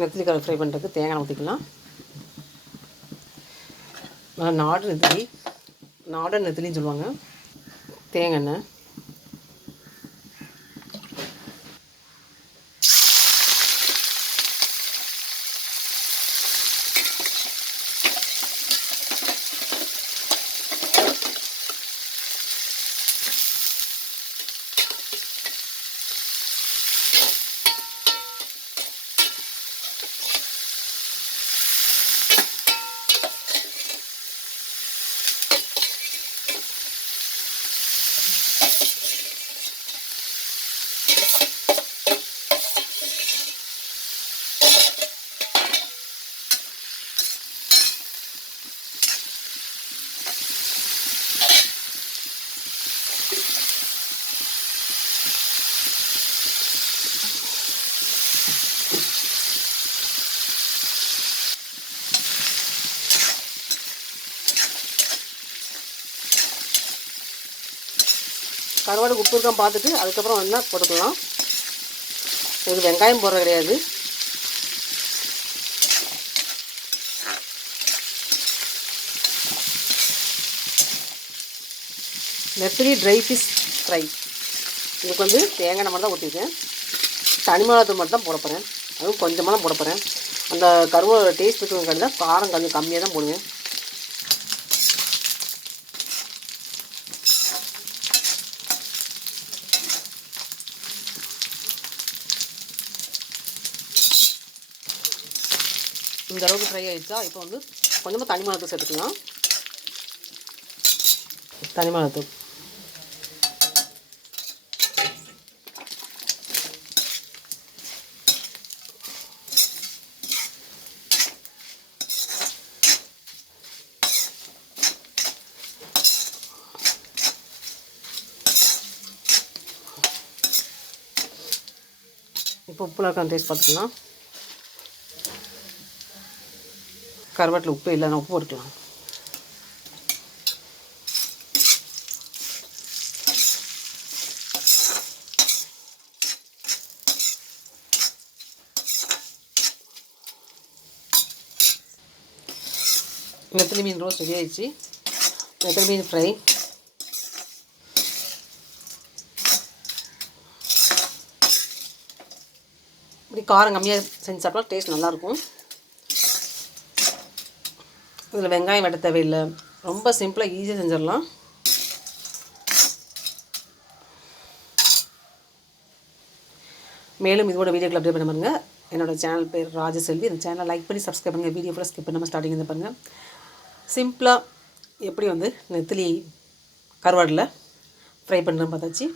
நெத்திலி கருவாடு ஃப்ரை பண்ணுறதுக்கு தேங்காய் ஊற்றிக்கலாம். நாடன் நெத்திலின்னு சொல்லுவாங்க. தேங்காய் எண்ணெய், கருவாடு உப்பு இருக்கான்னு பார்த்துட்டு அதுக்கப்புறம் என்ன போட்டுக்கலாம். இது வெங்காயம் போடுறது கிடையாது. நெத்திலி ட்ரை ஃபிஷ் ஃப்ரை. இதுக்கு தேங்காய் மட்டும் தான் ஊற்றிருக்கேன். தனி மிளகாத்தூள் மட்டும் தான் போட போகிறேன். அதுவும் கொஞ்சமாக தான் போட போகிறேன். அந்த கருவாடு டேஸ்ட் இருக்கிறதுக்காண்டி தான் காரம் கொஞ்சம் கம்மியாக தான் போடுவேன். இந்த அளவுக்கு ஃப்ரை ஆகிடுச்சா, இப்போ கொஞ்சமாக தனி மிளகாத்தூள் சேர்த்துக்கலாம். தனி மிளகாத்தூள், இப்போ உப்புலாம் இருக்கான்னு டேஸ்ட் பார்த்துக்கலாம். கருவாட்டில் உப்பு இல்லைன்னா உப்பு போட்டுக்கலாம். நெத்திலி மீன் ரோஸ்ட் ரெடி ஆயிடுச்சு. நெத்திலி மீன் ஃப்ரை. இப்படி காரம் கம்மியாக செஞ்சு சாப்பிட்டா டேஸ்ட் நல்லாயிருக்கும். இதில் வெங்காயம் வெட்ட தேவையில்லை. ரொம்ப சிம்பிளாக ஈஸியாக செஞ்சிடலாம். மேலும் இதோட வீடியோக்கள் அப்டேட் பண்ண பாருங்கள். என்னோடய சேனல் பேர் ராஜசெல்வி. இந்த சேனலை லைக் பண்ணி சப்ஸ்கிரைப் பண்ணுங்கள். வீடியோ ஃபுல்லாக ஸ்கிப் பண்ணாமல் ஸ்டார்டிங் இருந்து பாருங்கள். சிம்பிளாக எப்படி நெத்திலி கருவாடில் ஃப்ரை பண்ணுறேன்னு பார்த்தாச்சு.